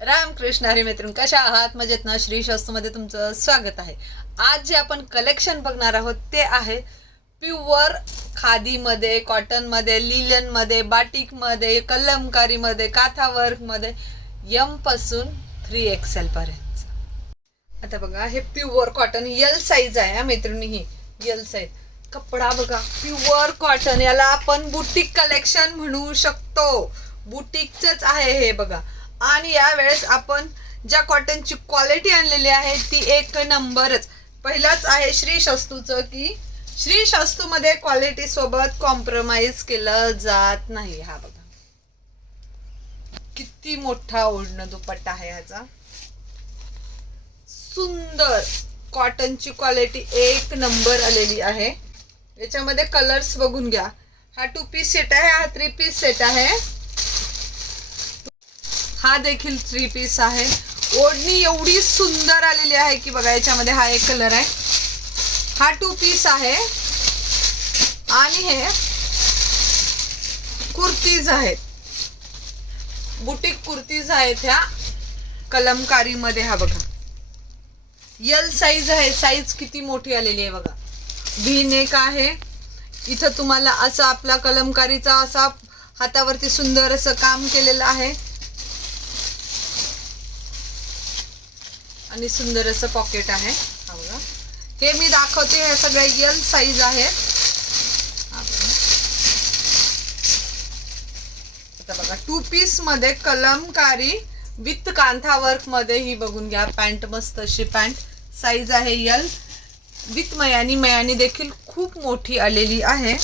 रामकृष्ण हरी मित्रांनो, कशा आहात? मजेत ना? श्री शास्तूमध्ये तुमचं स्वागत आहे. आज जे आपण कलेक्शन बघणार आहोत ते आहे प्युअर खादीमध्ये, कॉटनमध्ये, लिलनमध्ये, बाटिकमध्ये, कलमकारीमध्ये, काथावर्कमध्ये एम पासून 3XL पर्यंत. आता बघा, हे प्युअर कॉटन एल साईज आहे मित्रांनो. ही एल साईज कपडा बघा, प्युअर कॉटन. याला आपण बुटीक कलेक्शन म्हणू शकतो. बुटीकच आहे हे बघा. आणि यावेळेस आपण ज्या कॉटनची क्वालिटी आणलेली आहे ती एक नंबरच. पहिलाच आहे श्री शास्तूचं की श्री शास्तूमध्ये क्वालिटी सोबत कॉम्प्रोमाइज केलं जात नाही. हा बघा किती मोठा ओढणं दुपट्टा आहे ह्याचा. सुंदर कॉटनची क्वालिटी एक नंबर आलेली आहे. याच्यामध्ये कलर्स बघून घ्या. हा 2 पीस सेट आहे, हा 3 पीस सेट आहे, हा देखील 3 पीस आहे. ओढणी एवढी सुंदर आलेली आहे की बघा. याच्यामध्ये हा एक कलर आहे, हा 2 पीस आहे आणि हे कुर्तीज आहेत, बुटीक कुर्तीज आहेत ह्या कलमकारी मध्ये. हा बघा एल साईज आहे. साईज किती मोठी आलेली आहे बघा. व्ही नेक आहे. इथं तुम्हाला असं आपला कलमकारीचा असा हातावरती सुंदर असं काम केलेलं आहे आणि सुंदर असं पॉकेट आहे. हा बघा, हे मी दाखवते, हे सगळे एल साईज आहेत. आता बघा 2 पीस मध्ये कलमकारी विथ कांथा वर्क मध्ये. ही बघून घ्या पॅन्ट, मस्त अशी पॅन्ट. साईज आहे एल विथ मयानी. मयानी देखील खूप मोठी आलेली आहे.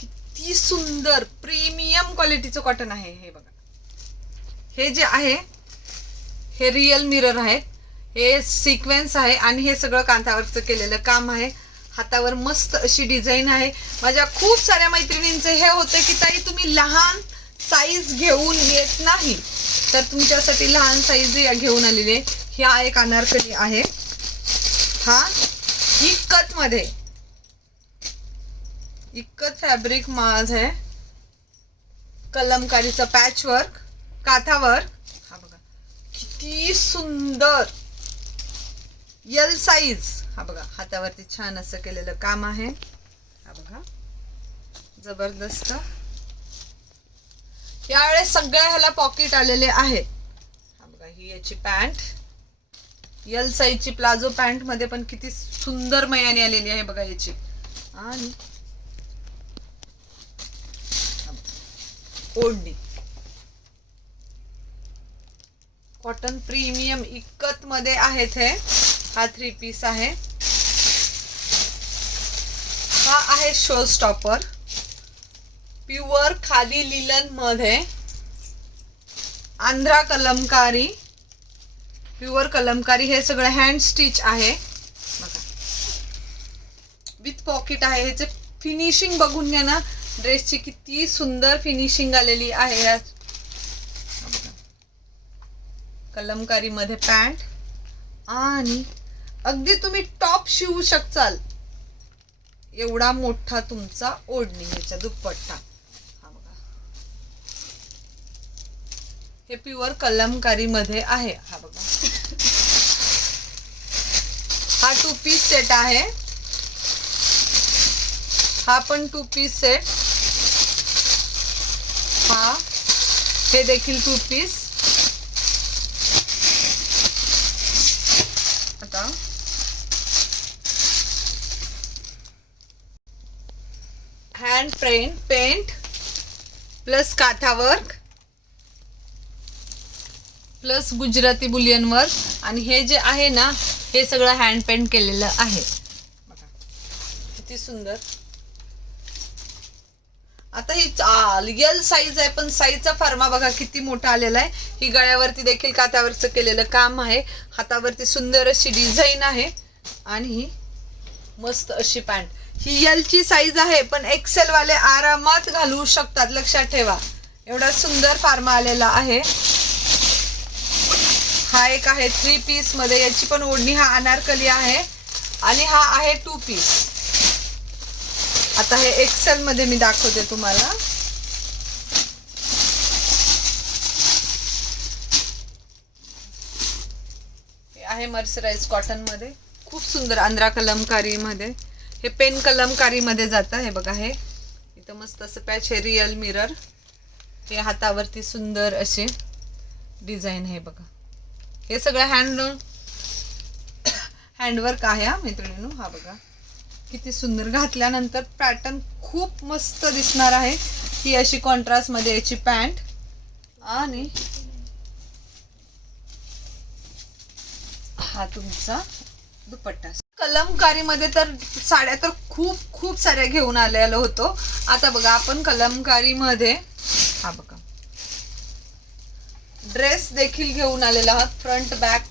किती सुंदर प्रीमियम क्वालिटीचं कॉटन आहे हे बघा. हे जे आहे हे रियल मिरर आहे, हे सिक्वेन्स आहे आणि हे सगळं कांथावरचं केलेलं काम आहे. हातावर मस्त अशी डिझाईन आहे. माझ्या खूप साऱ्या मैत्रिणींचे हे होते की ताई तुम्ही लहान साईज घेऊन येत नाही, तर तुमच्यासाठी लहान साईज घेऊन आलेली आहे. हा एक अनारकली आहे, हा इक्कत मध्ये, इक्कत फॅब्रिक माज है, कलमकारीचा पॅच वर्क, काथावर्क. हा बघा किती सुंदर एल साईज. हा बघा हातावरती छान असं केलेलं काम आहे. हा बघा जबरदस्त. यावेळेस सगळ्या ह्याला पॉकेट आलेले आहेत. हा बघा ही याची पॅन्ट एल साईजची प्लाझो पॅन्ट मध्ये पण किती सुंदर मयाने आलेली आहे बघा याची. आणि ओढणी कॉटन प्रीमियम इक्कत मध्ये आहेत हे. हा 3 पीस आहे. हा आहे show stopper pure khadi linen मध्ये, आंध्रा कलमकारी, प्युअर कलमकारी. हे सगळं हँड स्टिच आहे बघा, विथ पॉकेट आहे. ह्याचे फिनिशिंग बघून घ्या ना, ड्रेसची किती सुंदर फिनिशिंग आलेली आहे. या कलमकारी मध्ये पॅन्ट आणि अगदी तुम्ही टॉप शिवू शकचाल एवढा मोठा तुमचा ओढणी. ह्याचा दुपट्टा हा बघा, हे प्युअर कलमकारी मध्ये आहे. हा बघा हा 2 पीस सेट आहे, हा पण 2 पीस सेट. हा हे देखील 2 पीस. आता hand paint plus kantha work plus Gujarati bullion work. आणि हे जे आहे ना हे सगळं हँड पेंट केलेलं आहे बघा किती सुंदर. आता ही एल साईज आहे पण साईजचा फर्मा बघा किती मोठा आलेला आहे. ही गळ्यावरती देखील काथावरचं केलेलं काम आहे. हातावरती सुंदर अशी डिझाईन आहे आणि ही मस्त अशी पॅन्ट. ही एल ची साईज आहे पण एक्सेल वाले आरामात घालू शकतात, लक्षात ठेवा. एवढा सुंदर फार्मा आलेला आहे. हा एक आहे 3 पीस मध्ये. याची पण ओढणी हा अनारकली आहे आणि हा आहे 2 पीस. आता हे एक्सेल मध्ये मी दाखवते तुम्हाला. आहे मर्सराइज कॉटन मध्ये, खूप सुंदर आंध्रा कलमकारी मध्ये, हे पेन कलमकारी मध्ये जातं. हे बघा, हे इथं मस्त असं पॅच, हे रिअल मिरर, हे हातावरती सुंदर असे डिझाईन आहे बघा. हे सगळं हँडवर्क आहे हा मैत्रिणींनो. हा बघा किती सुंदर, घातल्यानंतर पॅटर्न खूप मस्त दिसणार आहे. ही अशी कॉन्ट्रास्ट मध्ये याची पॅन्ट आणि हा तुमचा दुपट्टा. कलमकारी मध्ये तर साड्या तर खूप खूप साऱ्या घेऊन आलेलो होतो. आता बघा आपण कलमकारी मध्ये हा बघा ड्रेस देखील घेऊन आलेला आहात. फ्रंट बॅक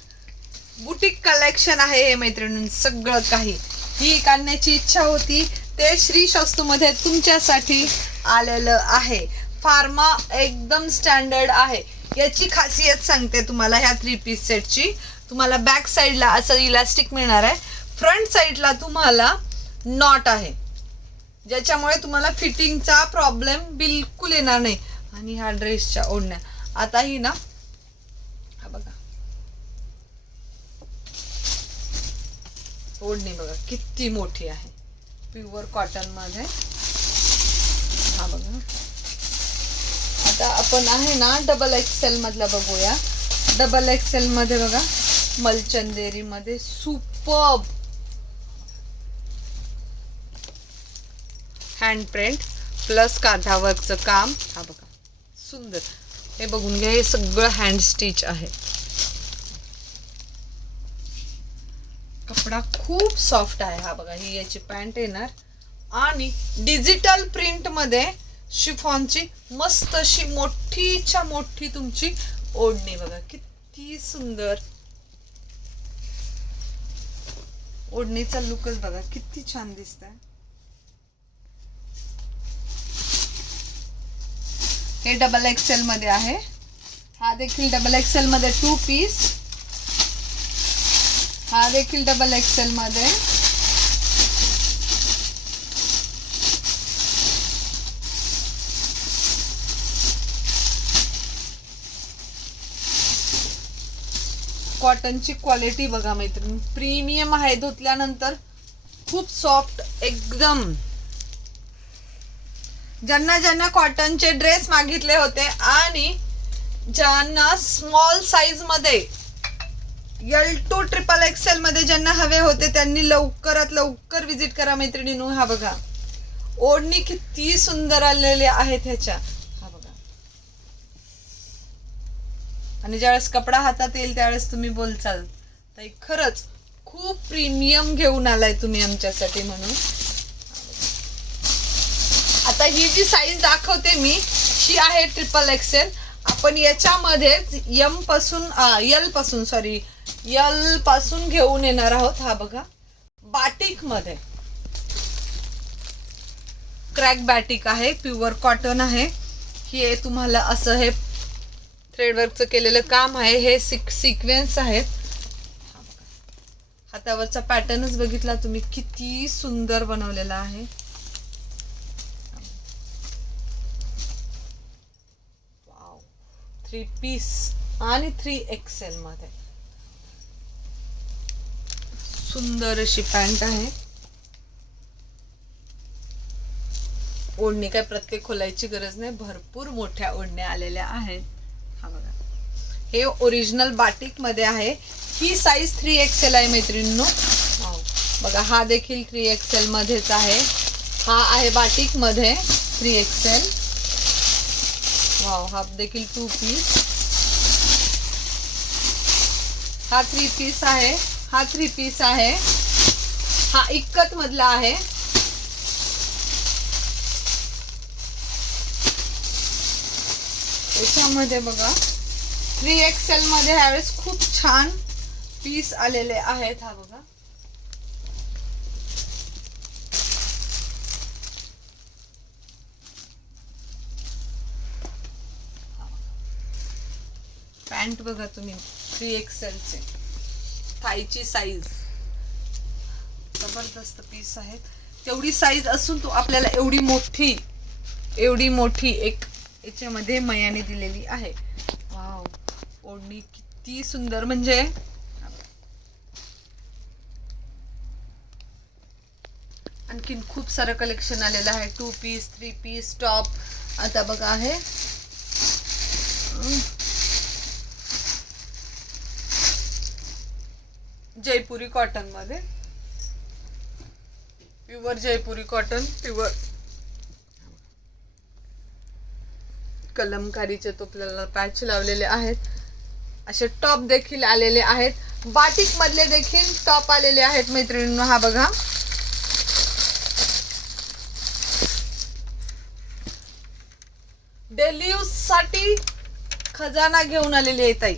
बुटीक कलेक्शन आहे हे मैत्रिणींनो. सगळं काही ही काढण्याची इच्छा होती ते श्री शस्तू मध्ये तुमच्यासाठी आलेलं आहे. फार्मा एकदम स्टँडर्ड आहे. याची खासियत सांगते तुम्हाला. ह्या 3 पीस सेटची तुम्हाला बॅक साईडला असं इलास्टिक मिळणार आहे. फ्रंट साईडला तुम्हाला नॉट आहे, ज्याच्यामुळे तुम्हाला फिटिंगचा प्रॉब्लेम बिलकुल येणार नाही. आणि ह्या ड्रेसच्या ओढण्या आता ही ना, हा बघा ओढणी बघा किती मोठी आहे, प्युअर कॉटन मध्ये. हा बघा, आता आपण आहे ना डबल एक्सेल मधला बघूया. डबल एक्सेल मध्ये बघा मलचंदेरी मध्ये सुपर्ब हँड प्रिंट प्लस काठावरचं काम. हा बघा सुंदर, हे बघून घ्या, हे सगळं हँड स्टिच आहे. कपडा खूप सॉफ्ट आहे. हा बघा, ही याची पॅन्ट येणार आणि डिजिटल प्रिंट मध्ये शिफॉनची मस्त अशी मोठीच्या मोठी तुमची ओढणी बघा किती सुंदर. ओढणीचा लुकच बघा किती छान दिसतंय. हे डबल एक्सेल मध्ये आहे. हा देखील डबल एक्सेल मध्ये 2 पीस. हा देखील डबल एक्सेल मध्ये. कॉटनची क्वालिटी बघा मैत्रिणी, प्रीमियम आहे. धुतल्यानंतर खूप सॉफ्ट एकदम. ज्यांना कॉटनचे ड्रेस मागितले होते आणि ज्यांना स्मॉल साईज मध्ये L2 ट्रिपल एक्सेल मध्ये ज्यांना हवे होते त्यांनी लवकरात लवकर विजिट करा मैत्रिणींनो. हा बघा ओढणी किती सुंदर आलेले आहेत ह्याच्या. हा बघा, आणि ज्यावेळेस कपडा हातात येईल त्यावेळेस तुम्ही बोलचाल ताई खरंच खूप प्रीमियम घेऊन आलाय तुम्ही आमच्यासाठी म्हणून. आता ही जी साईज दाखवते मी ही आहे ट्रिपल एक्सेल. आपण याच्यामध्येच एल पासून घेऊन येणार आहोत. हा बघा बाटिक मध्ये, क्रॅक बाटिक आहे, प्युअर कॉटन आहे. हे तुम्हाला असं हे थ्रेडवर्कचं केलेलं काम आहे. हे सिक्वेन्स आहेत. हातावरचा पॅटर्नच बघितला तुम्ही किती सुंदर बनवलेला आहे. 3 पीस आणि 3 एक्सेल मध्ये सुंदर अशी पॅन्ट आहे. ओढणी काय प्रत्येक खोलायची गरज नाही, भरपूर मोठ्या ओढण्या आलेल्या आहेत. हा बघा, हे ओरिजिनल बाटिक मध्ये आहे. ही साईज 3 एक्सेल आहे मैत्रिणींनो. बघा हा देखील 3 एक्सेल मध्येच आहे. हा आहे बाटिक मध्ये 3 एक्सेल. वाव, हा देखील 2 पीस. हा 3 पीस आहे. हा 3 पीस आहे. हा इक्कत मधला आहे. याच्यामध्ये बघा 3 एक्सेल मध्ये ह्यावेळेस खूप छान पीस आलेले आहेत. हा बघा पॅन्ट बघा तुम्ही 3 एक्सेल चे, थाईची साईज जबरदस्त पीस आहेत. तेवढी साईज असून तो आपल्याला एवढी मोठी एक याच्यामध्ये मयाने दिलेली आहे. वाव, ओढणी किती सुंदर. म्हणजे आणखीन खूप सारं कलेक्शन आलेलं आहे. 2 पीस 3 पीस टॉप. आता बघा आहे जयपुरी कॉटन मध्ये, प्युअर जयपुरी कॉटन, प्युअर कलमकारीचे आपल्याला पॅच लावलेले आहेत. असे टॉप देखील आलेले आहेत. बाटिक मधले देखील टॉप आलेले आहेत मैत्रिणींनो. हा बघा डेली यूज साठी खजाना घेऊन आलेली आहे ताई.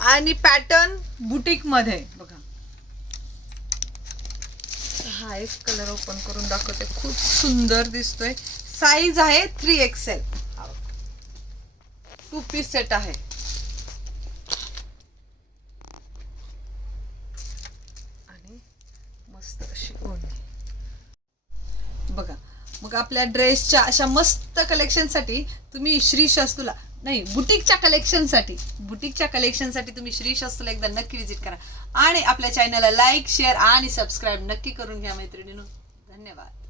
आणि पॅटर्न बुटीक मध्ये बघा. हा एक कलर ओपन करून दाखवते, खूप सुंदर दिसतोय. साईज आहे 3XL. 2 पीस सेट आहे. आणि मस्त अशी ओढणी बघा. मग आपल्या ड्रेसच्या अशा मस्त कलेक्शन साठी तुम्ही श्री शास्तूला नाही, बुटीकच्या कलेक्शन साठी तुम्ही श्री शास्तूला एकदा नक्की विजिट करा. आणि आपल्या चॅनलला लाईक शेअर आणि सबस्क्राईब नक्की करून घ्या मैत्रिणींनो. धन्यवाद.